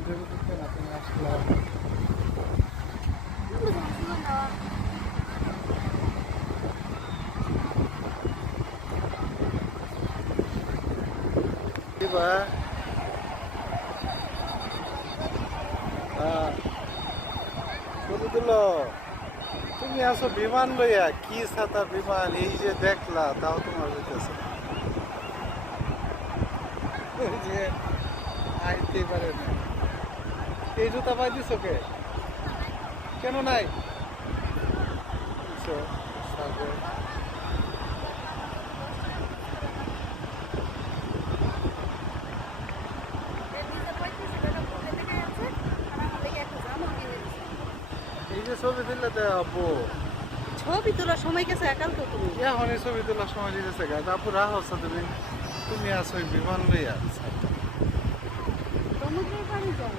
যদি দিতে না তুমি আসলে দিবা ছবি তুলো তুমি আসো বিমান লইয়া কি ছাতা বিমান এই যে দেখলা তাও তোমার হইতেছে ওই যে আইতে পারে না এই জুতা পাই দিছো কে কেন নাই দিছো, সাগর। এই যে ছবি তুললে তো আপু ছবি তোলার সময় গেছে একাল তো তুমি এখন এই ছবি তোলার সময় দিতেছে গা আপু রাহ তুমি তুমি আসো বিমান লইয়া